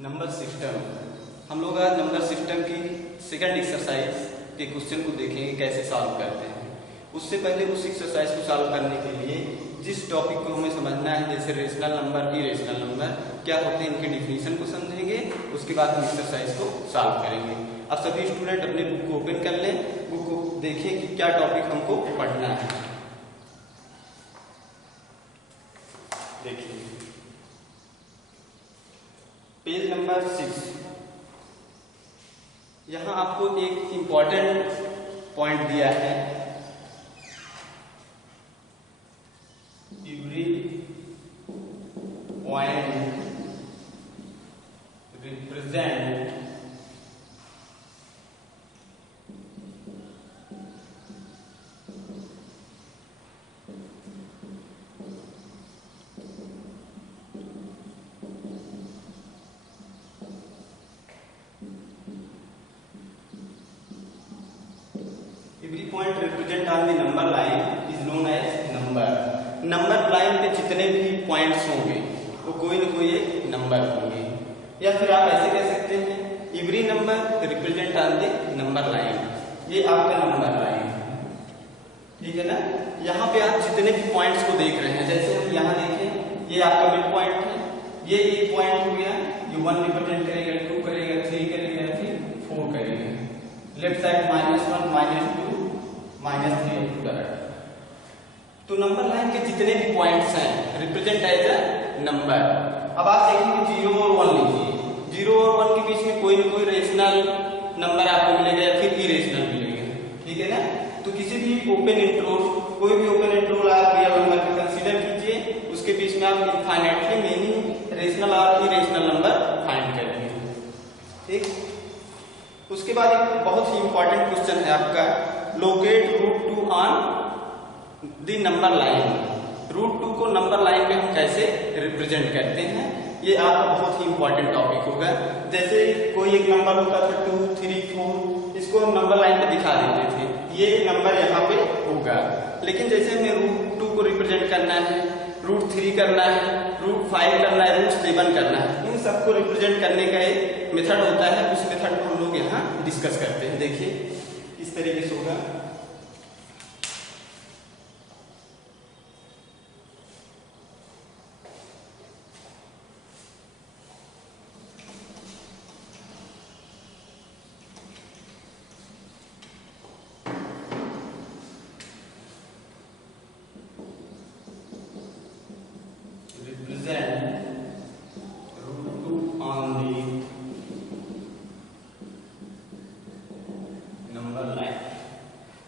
Number system. हम लोग आज नंबर सिस्टम की सेकंड एक्सरसाइज के क्वेश्चन को देखेंगे कैसे सॉल्व करते हैं। उससे पहले उस एक्सरसाइज को सॉल्व करने के लिए जिस टॉपिक को हमें समझना है, जैसे रेशनल नंबर, इरेशनल नंबर क्या होते हैं, इनके डिफिनीशन को समझेंगे। उसके बाद हम एक्सरसाइज को सॉल्व करेंगे। अब सभी स्टूडेंट अपने बुक को ओपन कर लें, बुक को देखें कि क्या टॉपिक हमको पढ़ना है। देखिए पेज नंबर 6। यहां आपको एक इंपॉर्टेंट पॉइंट दिया है, every point represent Every point represent on the number line is known as number। Number line पे जितने भी पॉइंट्स होंगे वो कोई न कोई एक नंबर होंगे। या फिर आप ऐसे कह सकते हैं every number represent on the number line. ये आपका नंबर लाइन है, ठीक है ना। यहाँ पे आप जितने भी पॉइंट्स को देख रहे हैं, जैसे हम यहाँ देखें, ये आपका मिड पॉइंट है, ये एक पॉइंट हो गया, ये 1 रिप्रेजेंट करेगा, 2 करेगा, 3 करेगा, फिर 4 करेगा। Left side -1 -2 -3 to direct. तो नंबर लाइन के जितने भी पॉइंट्स हैं रिप्रेजेंट एज अ नंबर। अब आप देखेंगे 0 और 1 लीजिए, 0 और 1 के बीच में कोई न कोई रेशनल नंबर आपको मिलेगा या फिर इरेशनल मिलेगा, ठीक है ना। तो किसी भी ओपन इंटरवल, कोई भी ओपन इंटरवल आप रियल नंबर को कंसीडर कीजिए, उसके बीच में आप इनफाइनाइटली मेनी रेशनल और इरेशनल नंबर फाइंड करेंगे, ठीक। उसके बाद एक बहुत ही इंपॉर्टेंट क्वेश्चन है आपका, locate √2 on the number line. √2 को नंबर लाइन में हम कैसे रिप्रेजेंट करते हैं, ये आपका बहुत ही इंपॉर्टेंट टॉपिक होगा। जैसे कोई एक नंबर होता था 2, 3, 4, इसको हम नंबर लाइन पे दिखा देते थे, ये नंबर यहाँ पे होगा। लेकिन जैसे हमें √2 को रिप्रेजेंट करना है, √3 करना है, √5 करना है, √7 करना है, इन सबको रिप्रेजेंट करने का एक मेथड होता है। उस मेथड को हम लोग यहाँ डिस्कस करते हैं। देखिए इस तरीके से होगा।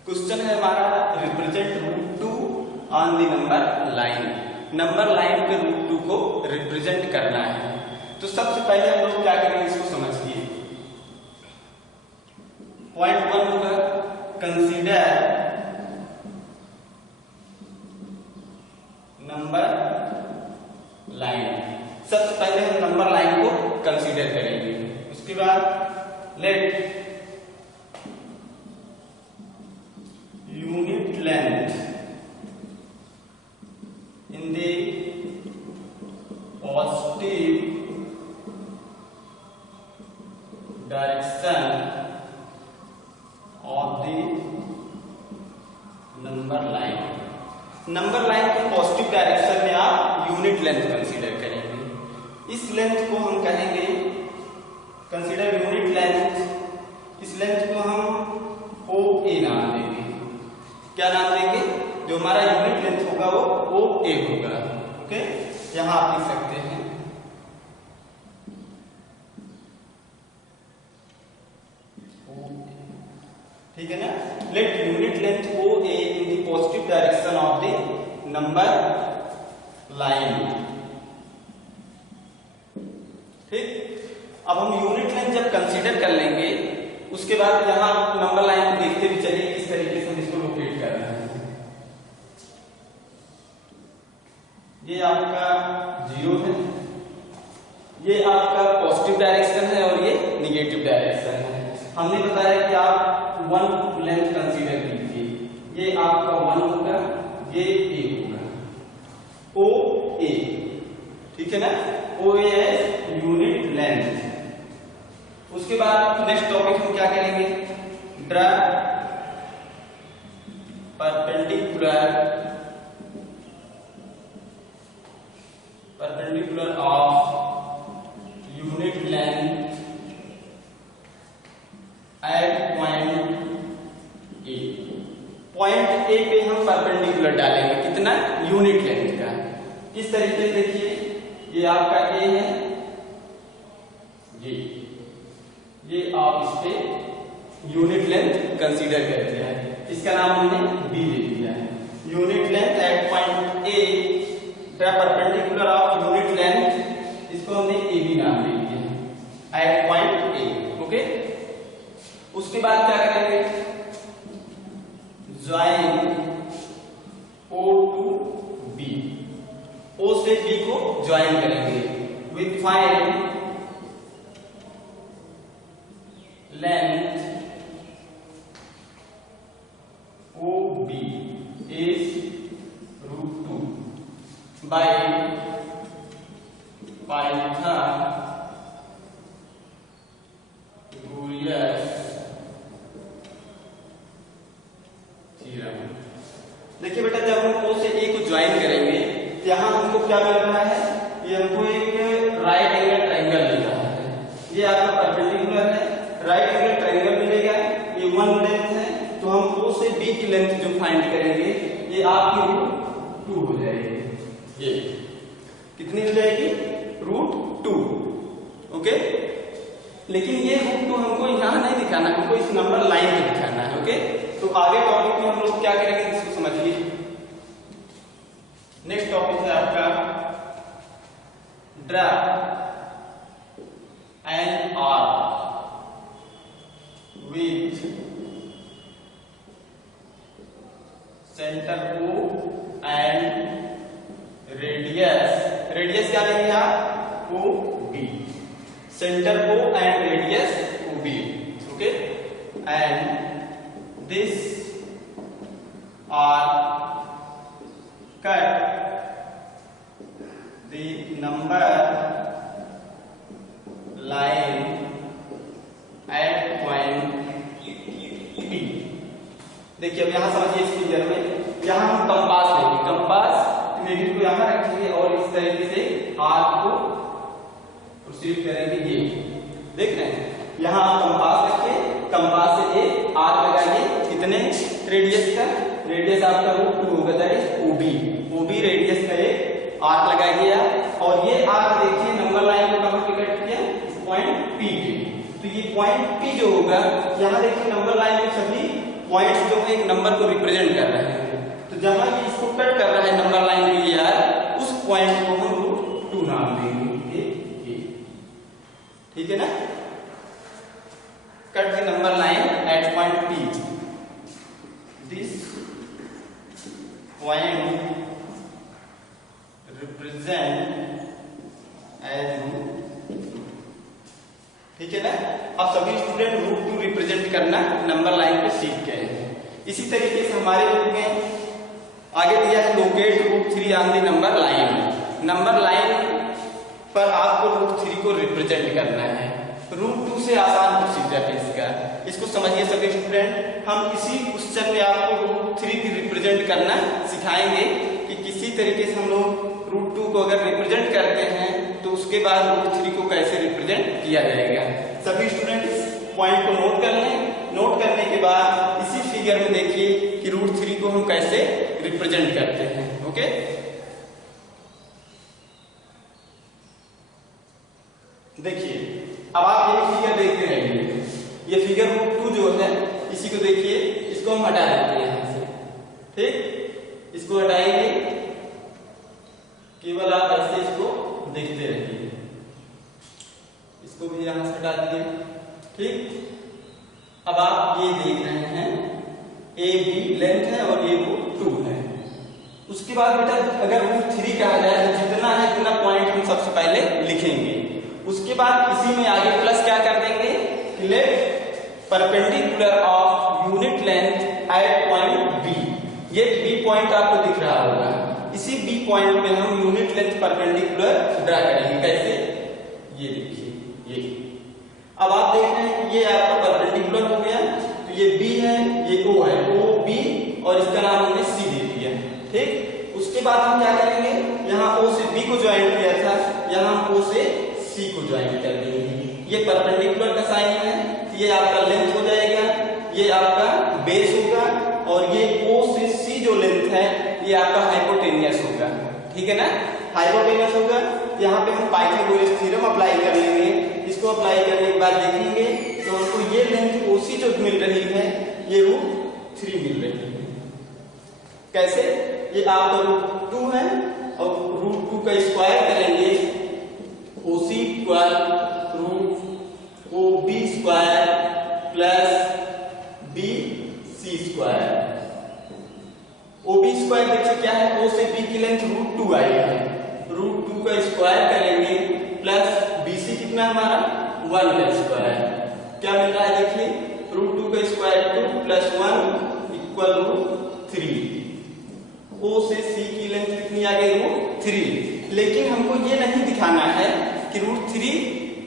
क्वेश्चन है हमारा represent √2 on the number line. Number line पे √2 को रिप्रेजेंट करना है। तो सबसे पहले हम लोग क्या करेंगे, इसको समझिए। पॉइंट 1 होगा कंसीडर नंबर लाइन। सबसे पहले हम नंबर लाइन को कंसीडर करेंगे। उसके बाद late unit length in the positive direction of the number line। Number line के पॉजिटिव डायरेक्शन में आप यूनिट लेंथ कंसीडर करेंगे। इस लेंथ को हम कहेंगे कंसीडर यूनिट लेंथ। इस लेंथ को हम OA नाम देंगे। क्या नाम देंगे, जो हमारा यूनिट लेंथ होगा वो OA होगा। ओके, यहां आप लिख सकते हैं OA, ठीक है ना। Let unit length OA in the positive direction of the number line, ठीक। अब हम यूनिट लेंथ जब कंसीडर कर लेंगे, उसके बाद यहां नंबर लाइन को देखते भी चलिए किस तरीके से हम इसको लोकेट कर रहे हैं। ये आपका 0 है, ये आपका पॉजिटिव डायरेक्शन है और ये निगेटिव डायरेक्शन है। हमने बताया कि आप 1 लेंथ कंसीडर कीजिए। ये आपका 1 होगा, ये A होगा, OA, ठीक है ना। OA है यूनिट लेंथ। यूनिट लेंथ का। किस तरीके से देखिए, ये आपका ए है, ये आप इस पे यूनिट लेंथ कंसीडर करते हैं, इसका नाम हमने बी ले लिया है। Unit length at point A perpendicular of unit length, इसको हमने ए बी नाम दे दिया है एट पॉइंट ए। ओके, उसके बाद क्या करेंगे, join O to B, O से बी को ज्वाइन करेंगे with find length O B is √2 by python theorem. देखिए बेटा, जब हम ओ से ए को ज्वाइन करेंगे तो यहाँ हमको क्या मिल रहा है, ये हमको एक राइट एंगल ट्रायंगल मिल रहा है। ये आपका परपेंडिकुलर है, राइट एंगल ट्रायंगल मिलेगा, ये 1 लेंथ है, तो हम ओ से बी की लेंथ जो फाइंड करेंगे ये आपकी √2 हो जाएगी। ये कितनी हो जाएगी, √2। ओके, लेकिन ये √2 हमको यहाँ नहीं दिखाना, हमको इस नंबर लाइन पे दिखाना है। ओके, तो आगे टॉपिक में हम लोग क्या करेंगे इसको समझिए। नेक्स्ट टॉपिक है आपका draw an arc with centre O and radius क्या लेंगे आप, OB, centre O and radius OB। Okay, and this are cut the number line at point P। देखिए अब यहां समझिए, इस फिगर में यहां हम कंपास लेंगे, कंपास नीडल को यहां रखेंगे और इस तरीके से आर्क को प्रोसीड करेंगे। ये देख रहे हैं, यहां आप कंपास रखिए, कंपास से एक आर्क लगाइए, कितने रेडियस का, रेडियस आपका √2 होगा, दैट इज OB रेडियस का एक आर्क लगाइए आप। और ये आर्क देखिए नंबर लाइन को कहां पे कट किया, इस पॉइंट P पे। तो ये पॉइंट P जो होगा, यहां देखिए नंबर लाइन में सभी पॉइंट्स जो है एक नंबर को रिप्रेजेंट कर रहे हैं, तो जहां ये इसको कट कर रहा है नंबर लाइन में ये आर्क, उस पॉइंट को हम √2 नाम देंगे। ठीक है ना, cut the number line at point P. This point represent as √2। ठीक है ना, अब सभी स्टूडेंट √2 रिप्रेजेंट करना नंबर लाइन पे सीख गए हैं। इसी तरीके से हमारे बुक में आगे दिया है locate √3 on the number line. Number line पर आपको √3 को रिप्रेजेंट करना है। √2 से आसान प्रोसीजर है इसका, इसको समझिए सभी स्टूडेंट। हम इसी क्वेश्चन में आपको √3 भी रिप्रेजेंट करना सिखाएंगे कि किसी तरीके से हम लोग √2 को अगर रिप्रेजेंट करते हैं तो उसके बाद √3 को कैसे रिप्रेजेंट किया जाएगा। सभी स्टूडेंट इस पॉइंट को नोट कर लें। नोट करने के बाद इसी फिगर में देखिए कि √3 को हम कैसे रिप्रेजेंट करते हैं। ओके, देखिए अब आप ये फिगर देखते रहिए, ये फिगर √2 जो है इसी को देखिए, इसको हम हटा देते हैं यहां से। ठीक, इसको हटाएंगे, केवल आप ऐसे इसको देखते रहिए, इसको भी यहां से हटा दीजिए। ठीक, अब आप ये देख रहे हैं AB लेंथ है और A को 2 है। उसके बाद बेटा अगर √3 कहा जाए तो जितना है उतना पॉइंट हम सबसे पहले लिखेंगे। उसके बाद इसी में आगे प्लस क्या कर देंगे, let perpendicular of unit length at point B। ये B पॉइंट आपको दिख रहा होगा, इसी B पॉइंट पे हम यूनिट लेंथ परपेंडिकुलर ड्रा करेंगे। कैसे, ये देखिए, ये अब आप देख रहे हैं ये आपका परपेंडिकुलर हो गया, तो ये B है, ये O है, OB, और इसका नाम हमने C दे दिया। ठीक, उसके बाद हम क्या करेंगे, यहाँ O से B को ज्वाइन किया था, यहाँ O से C को ज्वाइन कर देंगे। ये परपेंडिकुलर का साइन है, ये आपका लेंथ हो जाएगा, ये आपका बेस होगा, और ये O से C जो लेंथ है ये आपका हाइपोटेनियस होगा। ठीक है ना। हाइपोटेनस होगा, यहाँ पे हम पाइथागोरस थ्योरम अप्लाई कर लेंगे। इसको अप्लाई करने के बाद देखेंगे तो हमको ये लेंथ ओसी जो मिल रही है ये √3 मिल रही है। कैसे? ये आपका √2 है और √2 का स्क्वायर करेंगे, OC equal √OB square plus BC square. OB square देखिए क्या है, O से B की लेंथ √2 आई है, √2 का स्क्वायर करेंगे प्लस BC कितना हमारा 1 का स्क्वायर। क्या मिल रहा है देखिए, √2 का स्क्वायर 2 प्लस 1 इक्वल √3। O से C की लेंथ कितनी आ गई, √3। लेकिन हमको ये नहीं दिखाना है कि √3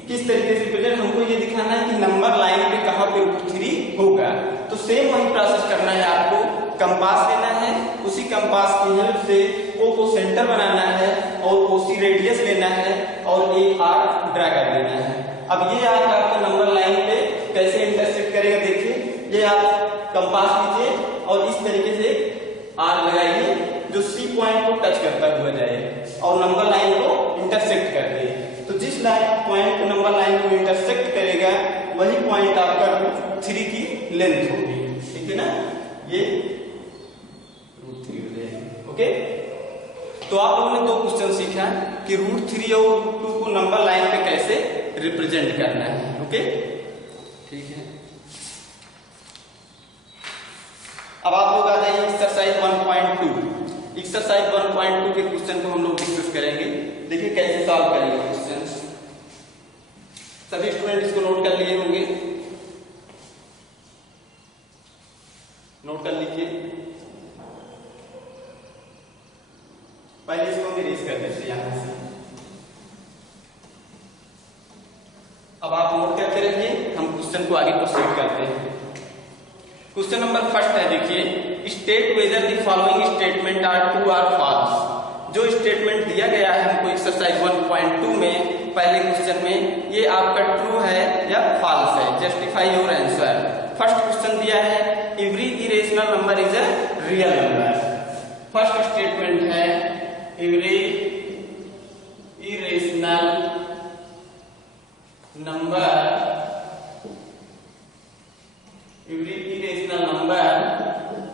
किस तरीके से रिप्रेजेंट, हमको ये दिखाना है कि नंबर लाइन पे कहां पे √3 होगा। तो सेम वही प्रोसेस करना है, आपको कंपास लेना है, उसी कंपास की हेल्प से O को सेंटर बनाना है और OC रेडियस लेना है और एक आर्क ड्रा कर देना है। अब ये आर्क आपका नंबर लाइन पे कैसे इंटरसेक्ट करेगा, देखिए ये आप कंपास लीजिए और इस तरीके से आर्क लगाइए जो C पॉइंट को टच करता हुआ जाए और नंबर लाइन को इंटरसेक्ट कर दे। तो जिस पॉइंट को नंबर लाइन को इंटरसेक्ट करेगा वही पॉइंट आपका √3 की लेंथ होगी, ठीक है ना। ये √3 हो जाएगा। ओके, तो आप लोगों ने 2 क्वेश्चन सीखा कि √3 और √2 को नंबर लाइन पे कैसे रिप्रेजेंट करना है। ओके, ठीक है। अब आप लोग आ जाइए एक्सरसाइज 1.2। एक्सरसाइज 1.2 के क्वेश्चन को हम लोग डिस्कस करेंगे। देखिए कैसे सॉल्व करेंगे क्वेश्चन। सभी स्टूडेंट इसको नोट कर लिए होंगे, नोट कर लीजिए। पहले इसको हम इरेज कर देते हैं यहां से। अब आप नोट करते रहिए, हम क्वेश्चन को आगे प्रोसीड करते हैं। क्वेश्चन नंबर फर्स्ट है, देखिए state whether the following statement are true और फॉल्स। जो स्टेटमेंट दिया गया है हमको एक्सरसाइज 1.2 में पहले क्वेश्चन में, ये आपका ट्रू है या फॉल्स है। Justify your answer. First question दिया है every irrational number is a real number. First statement है every irrational number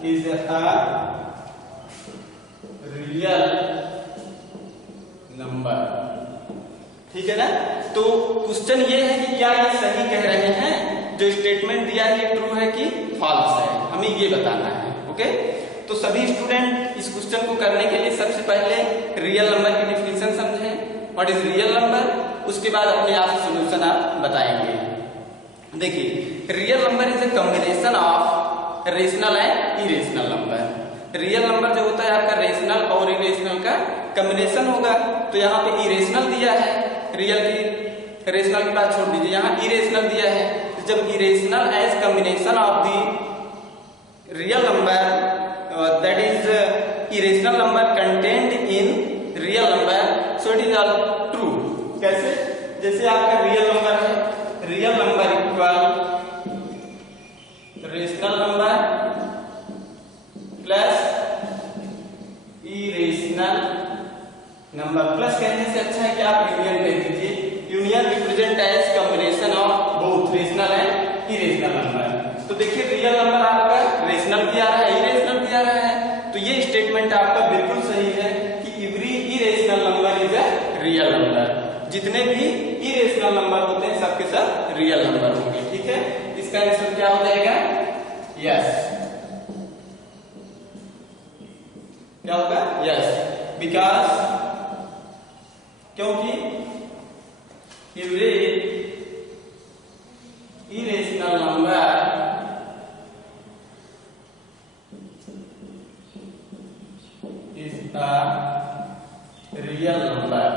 is a real number। ठीक है ना। तो क्वेश्चन ये है कि क्या ये सही कह रहे हैं, जो स्टेटमेंट दिया है ये ट्रू है कि फॉल्स है, हमें ये बताना है। ओके, तो सभी स्टूडेंट इस क्वेश्चन को करने के लिए सबसे पहले रियल नंबर की डिफिनेशन समझें, व्हाट इज रियल नंबर। उसके बाद अपने आप सॉल्यूशन आप बताएंगे। देखिए real number is a combination of rational and irrational number. Real number जो होता है आपका रेशनल और इरेशनल का कॉम्बिनेशन होगा। तो यहाँ पे इरेशनल दिया है, रियल की रेशनल की बात छोड़ दीजिए, यहाँ इरेशनल दिया है। तो जब irrational as combination of the real number that is irrational number contained in real number, so it is all true. कैसे? जैसे आपका रियल नंबर है, real number equal rational number plus irrational number. Plus कहने से अच्छा है कि आप यूनियन कह दीजिए। Union represent as combination of both rational and irrational number. तो देखिए रियल नंबर आपका रेशनल भी आ रहा है, इरेशनल भी आ रहा है। तो ये स्टेटमेंट आपका बिल्कुल सही है कि every irrational number is a real number. जितने भी इरेशनल नंबर होते हैं सबके सब रियल नंबर होंगे। ठीक है, इसका आंसर क्या हो जाएगा? यस। क्या होगा? यस, बिकॉज क्योंकि every irrational number is a real number.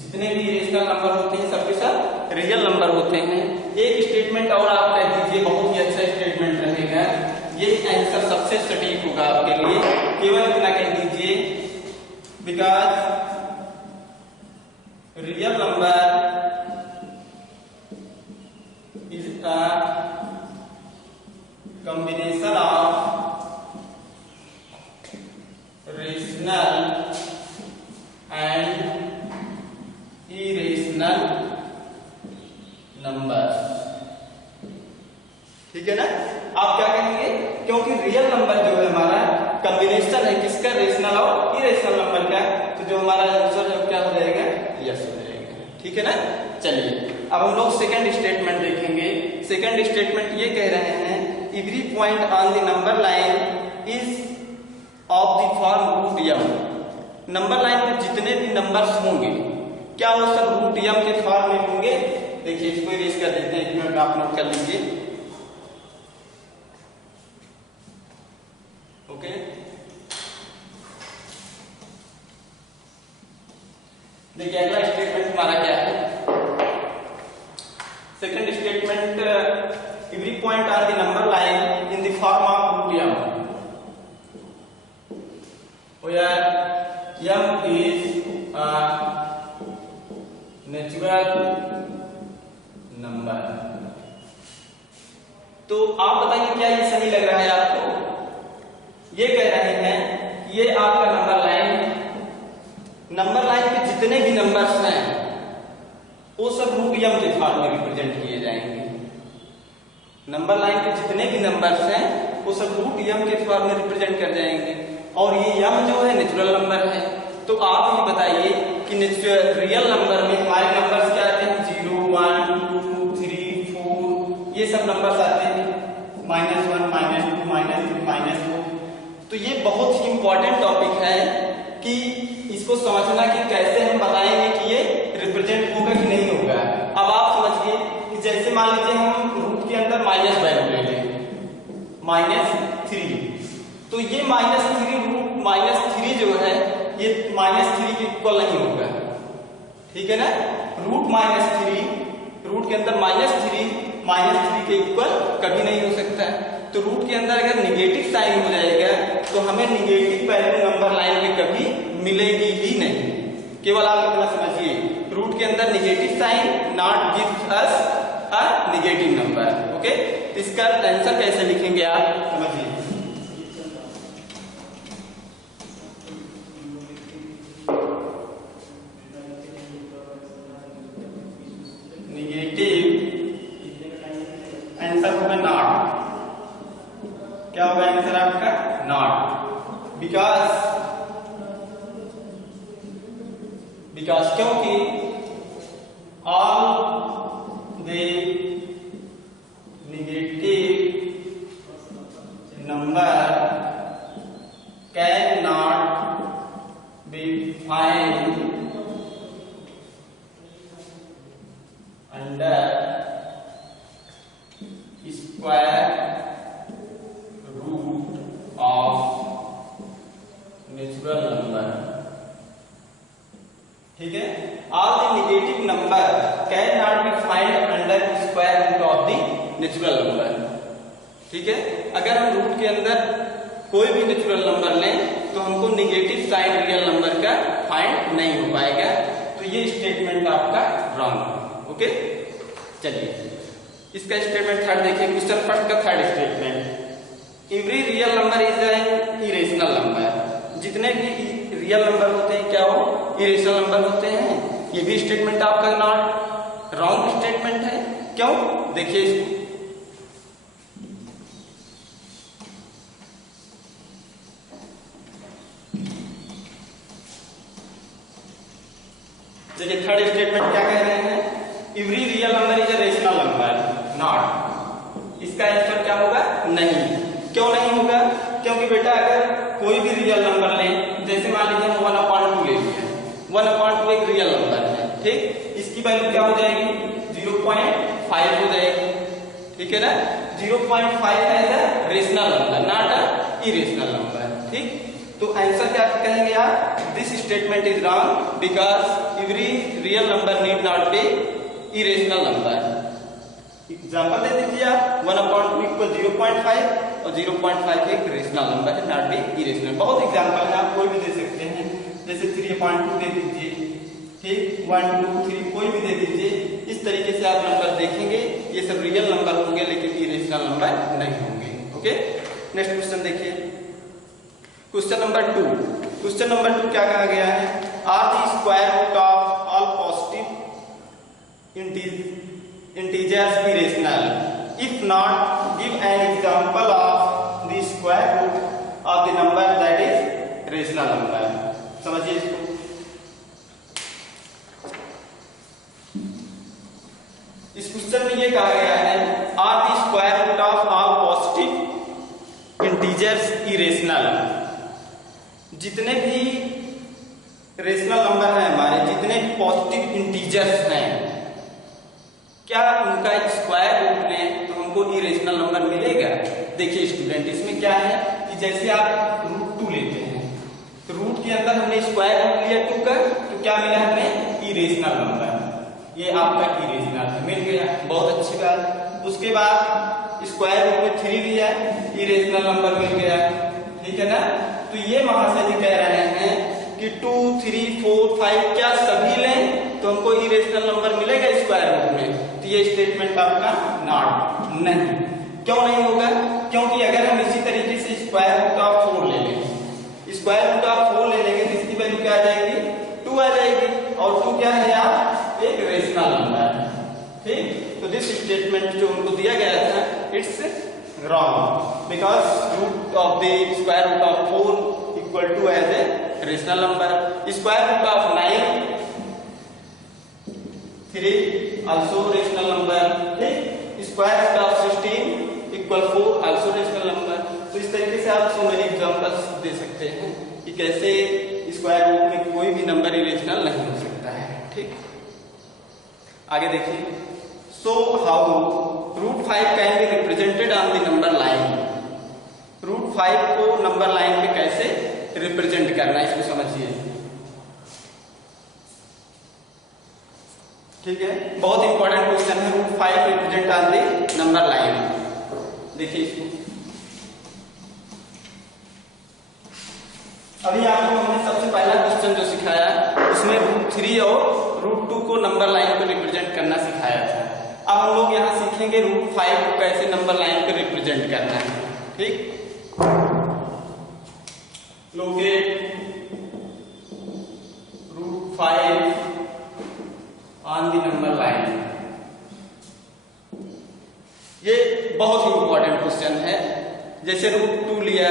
जितने भी इरेशनल नंबर होते हैं सबके सब रियल नंबर होते हैं। एक स्टेटमेंट और आप कह दीजिए, बहुत ही अच्छा स्टेटमेंट रहेगा, ये आंसर सबसे सटीक होगा आपके लिए। केवल इतना कह दीजिए because real number is a combination of rational combination number. ठीक है ना। आप क्या कहेंगे, क्योंकि रियल नंबर जो है हमारा कॉम्बिनेशन है किसका, रेशनल और इरेशनल नंबर का, तो जो हमारा आंसर है क्या हो जाएगा, यस हो जाएगा। ठीक है ना। चलिए अब हम लोग सेकंड स्टेटमेंट देखेंगे। सेकंड स्टेटमेंट ये कह रहे हैं every point on the number line is of the form root m. Number line पे जितने भी नंबर्स होंगे क्या वो सब रूट यम के फॉर्म में होंगे। देखिए इसको इरेज कर देते हैं, एक मिनट आप नोट कर लीजिए। ओके, देखिए अगला स्टेटमेंट हमारा क्या है। Second statement every point on the number line in the form of root m, where m is a natural number। तो आप बताइए क्या ये सही लग रहा है आपको। ये कह रहे हैं कि ये आपका नंबर लाइन पे जितने भी नंबर्स हैं वो सब रूट यम के फॉर्म में रिप्रेजेंट किए जाएंगे। नंबर लाइन पे जितने भी नंबर्स हैं वो सब रूट यम के फॉर्म में रिप्रेजेंट कर जाएंगे। और ये यम जो है नेचुरल नंबर है। तो आप ये बताइए कि रियल नंबर में हमारे नंबर्स क्या आते हैं, 0 1 2 3 4 ये सब नंबर्स आते हैं, -1 -2 -3 -4। तो ये बहुत ही इंपॉर्टेंट टॉपिक है कि इसको समझना कि कैसे हम बताएंगे कि ये रिप्रेजेंट होगा कि नहीं होगा। अब आप समझिए कि जैसे मान लीजिए हम रूट के अंदर माइनस वैल्यू ले लें -3, तो ये -3 रूट -3 जो है ये -3 के इक्वल नहीं होगा। ठीक है ना। रूट के अंदर -3 के इक्वल कभी नहीं हो सकता है। तो रूट के अंदर अगर निगेटिव साइन हो जाएगा तो हमें निगेटिव वैल्यू नंबर लाइन में कभी मिलेगी ही नहीं। केवल आप इतना समझिए, रूट के अंदर negative sign not gives us a negative number. Okay, इसका आंसर कैसे लिखेंगे आप समझिए। आंसर होगा नॉट। क्या होगा आंसर आपका, नॉट। बिकॉज क्योंकि all the negative number can not be find under square root of natural number. ठीक है। All the negative number can not be find under square root of the natural number. ठीक है। अगर हम root के अंदर कोई भी नेचुरल नंबर लें तो हमको नेगेटिव साइन रियल नंबर का फाइंड नहीं हो पाएगा। तो ये स्टेटमेंट आपका रॉन्ग है। ओके, चलिए इसका स्टेटमेंट थर्ड देखिए। क्वेश्चन फर्स्ट का third statement, every real number is an irrational number. जितने भी रियल नंबर होते हैं क्या वो इरेशनल नंबर होते हैं। ये भी स्टेटमेंट आपका नॉट रॉन्ग स्टेटमेंट है। क्यों, देखिए इसको। देखिए थर्ड स्टेटमेंट क्या कह रहे हैं, every real number is a rational number, not. इसका आंसर क्या होगा, नहीं। क्यों नहीं होगा, क्योंकि बेटा अगर कोई भी रियल नंबर लें, जैसे मान लीजिए हम 1/2 ले लिया, 1/2 एक रियल नंबर है। ठीक, इसकी वैल्यू क्या हो जाएगी, 0.5 हो जाएगी। ठीक है ना। 0.5 as a rational number, not a irrational number. ठीक, तो आंसर क्या कहेंगे आप, this statement is wrong because every real number need not be irrational number. Example दे दीजिए आप, 1/2 इक्वल 0.5 और 0.5 एक रेशनल नंबर है, नॉट बी इरेशनल। बहुत एग्जांपल है, आप कोई भी दे सकते हैं। जैसे 3/2 दे दीजिए, ठीक, 1 2 3 कोई भी दे दीजिए। इस तरीके से आप नंबर देखेंगे, ये सब रियल नंबर होंगे लेकिन इरेशनल नंबर नहीं होंगे। ओके, नेक्स्ट क्वेश्चन देखिए। Question number 2। क्वेश्चन नंबर 2 क्या कहा गया है, are the square root of all positive integers irrational. If not, give an example of the square root of the number that is rational number. समझिए इसको। इस question में ये कहा गया है are the square root of all positive integers irrational. जितने भी रेशनल नंबर हैं हमारे, जितने भी पॉजिटिव इंटीजर्स हैं, क्या उनका स्क्वायर रूट लें तो हमको इरेशनल नंबर मिलेगा? देखिए स्टूडेंट, इसमें क्या है कि जैसे आप रूट 2 लेते हैं तो रूट के अंदर हमने स्क्वायर रूट लिया 2 का, तो क्या मिला हमें? Irrational number. ये आपका इरेशनल मिल गया, बहुत अच्छी बात। उसके बाद स्क्वायर रूट में 3 लिया, इरेशनल नंबर मिल गया, ठीक है ना। तो ये महाशय जी कह रहे हैं कि 2, 3, 4, 5 क्या सभी लें तो हमको इरेशनल नंबर मिलेगा स्क्वायर रूट में? तो ये स्टेटमेंट आपका नॉट, नहीं। क्यों नहीं होगा? क्योंकि अगर हम इसी तरीके से स्क्वायर रूट ऑफ 4 ले लेंगे, स्क्वायर रूट ऑफ 4 ले लेंगे तो इसकी वैल्यू क्या आ जाएगी? 2 आ जाएगी, और 2 क्या है यार? एक रेशनल नंबर है, ठीक। तो दिस स्टेटमेंट जो उनको दिया गया था, it's wrong, because root of the square root of 4 equal to as a rational number. Square root of 9 3 also rational number, ठीक। Square root of 16 equal 4 also rational number. तो इस तरीके से आप सो मेनी एग्जांपल्स दे सकते हैं कि कैसे स्क्वायर रूट में कोई भी नंबर इरेशनल नहीं हो सकता है, ठीक। आगे देखिए, so how root 5 can be represented on the number line. Root 5 को नंबर लाइन पे कैसे रिप्रेजेंट करना है, इसको समझिए, ठीक है। बहुत इंपॉर्टेंट क्वेश्चन है, root 5 represent on the number line. देखिए इसको, अभी आपको हमने सबसे पहला क्वेश्चन जो सिखाया उसमें रूट 3 और रूट 2 को नंबर लाइन पे रिप्रेजेंट करना सिखाया था। अब हम लोग यहाँ सीखेंगे रूट 5 को कैसे नंबर लाइन पे रिप्रेजेंट करना है, ठीक। Locate root 5 on the number line. ये बहुत ही इंपॉर्टेंट क्वेश्चन है। जैसे रूट 2 लिया,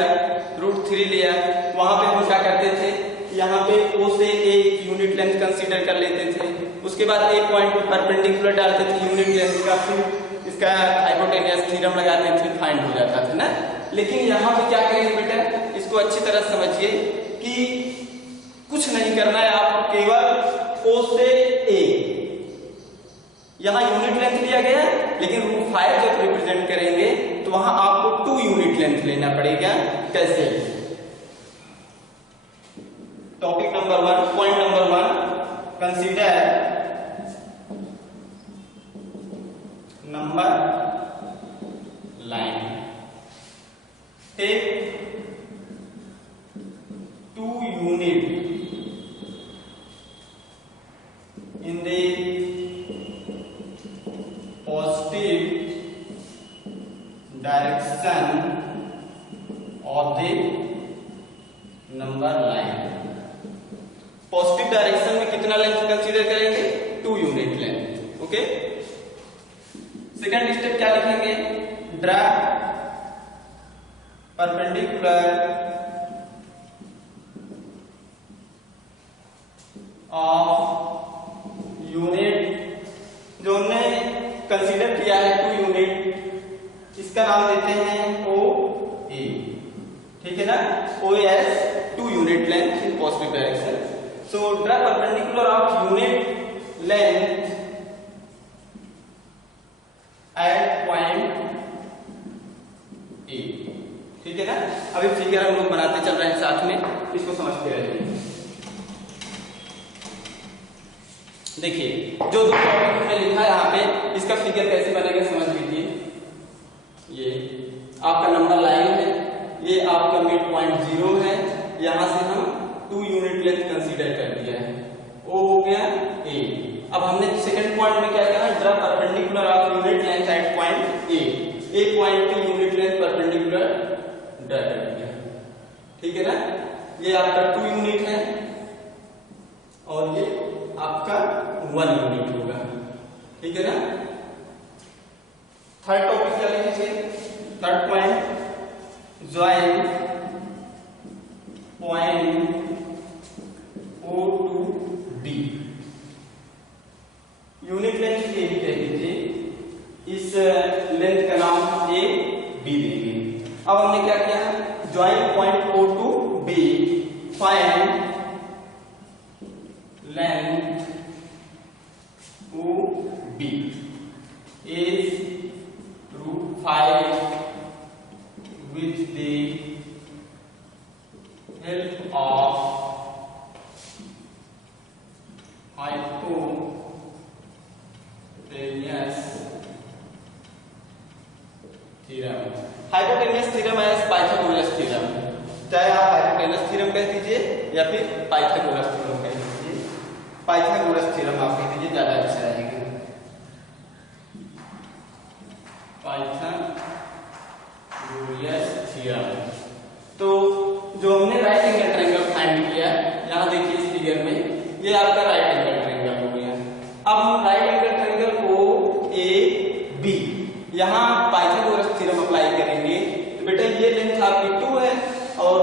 रूट 3 लिया, वहां पे हम क्या करते थे, यहाँ पे ओ से एक यूनिट लेंथ कंसीडर कर लेते थे, उसके बाद एक पॉइंट पे परपेंडिकुलर डालते थे यूनिट लेंथ का, फिर इसका हाइपोटेनियस थ्योरम लगाते थे, फाइंड हो जाता था ना। लेकिन यहाँ पे क्या करेंगे बेटा, इसको अच्छी तरह समझिए कि कुछ नहीं करना है आपको, केवल ओ से ए, यहाँ यूनिट लेंथ लिया गया, लेकिन रूट 5 जब रिप्रेजेंट करेंगे तो वहां आपको 2 यूनिट लेंथ लेना पड़ेगा। कैसे? Topic number 1, point number 1, consider number line, take 2 unit in the positive direction of the number line। Positive direction में कितना लेंथ कंसीडर करेंगे? 2 unit length, okay. Second step क्या लिखेंगे? ड्रा परपेंडिकुलर ऑफ यूनिट, जो हमने कंसीडर किया है 2 unit, इसका नाम देते हैं ओ ए, ठीक है ना। O as 2 unit length in positive direction. So draw perpendicular of unit length at point A, ठीक है ना। अभी फिगर हम लोग बनाते चल रहे हैं साथ में, इसको समझते रहिए। देखिए, जो 2 टॉपिक हमने लिखा है यहाँ पे, इसका फिगर कैसे बनेगा समझ लीजिए। ये आपका नंबर लाइन है, ये आपका मिड पॉइंट 0 है, यहां से हम 2 यूनिट लेंथ कंसीडर कर दिया है, ओ हो गया ए। अब हमने सेकंड पॉइंट में क्या कहा? Draw perpendicular of unit length at point A. A point की यूनिट लेंथ परपेंडिकुलर ड्रा कर दिया, ठीक है ना। ये आपका 2 यूनिट है और ये आपका 1 यूनिट होगा, ठीक है ना। थर्ड टॉपिक क्या लिखेंगे, third point, join point O to B, unit length A भी कह दीजिए, इस लेंथ का नाम ए बी देंगे। अब हमने क्या किया, join point O to B, find length O B is √5 with the help of hypotenuse theorem. Hypotenuse theorem है पाइथागोरस थ्योरम, चाहे आप हाइपोटेन्यूस थ्योरम कह दीजिए या फिर पाइथागोरस थ्योरम कह दीजिए। पाइथागोरस थ्योरम आप कह दीजिए, ज्यादा अच्छा रहेगा। Pythagoras theorem. तो जो हमने राइट एंगल ट्रायंगल फाइंड किया, यहां देखिए इस फिगर में, ये आपका राइट एंगल ट्रायंगल हो गया। अब हम राइट एंगल ट्रायंगल OAB, यहां पाइथागोरस थ्योरम अप्लाई करेंगे। तो बेटा ये लेंथ आपकी 2 है, और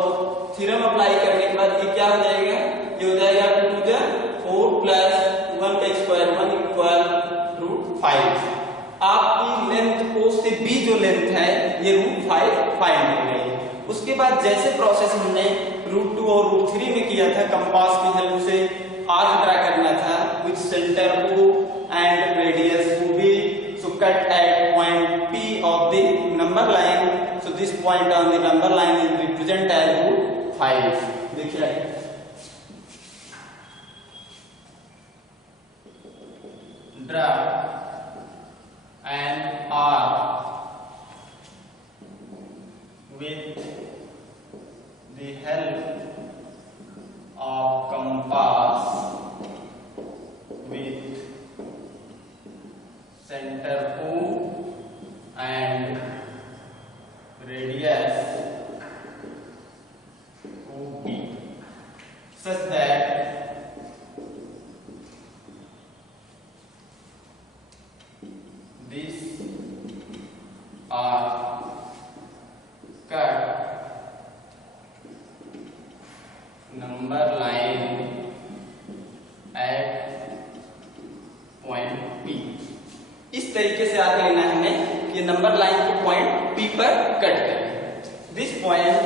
थ्योरम अप्लाई करने के बाद ये क्या हो जाएगा, ये हो जाएगा 2 to the 4 plus 1 का स्क्वायर 1 इक्वल √5। आपकी लेंथ O से B जो लेंथ है ये √5 फाइंड हो गई। उसके बाद जैसे प्रोसेस हमने √2 और √3 में किया था, कंपास की हेल्प से आर्क ड्रा करना था with centre O and radius OB, so cut at point P of the number line, so this point on the number line is represent as √5। देखिए draw an arc with the help of compass with center O and radius OB, such that these are cut number line at point P। इस तरीके से आगे लेना है हमें कि number line को पॉइंट P पर कट करें। This point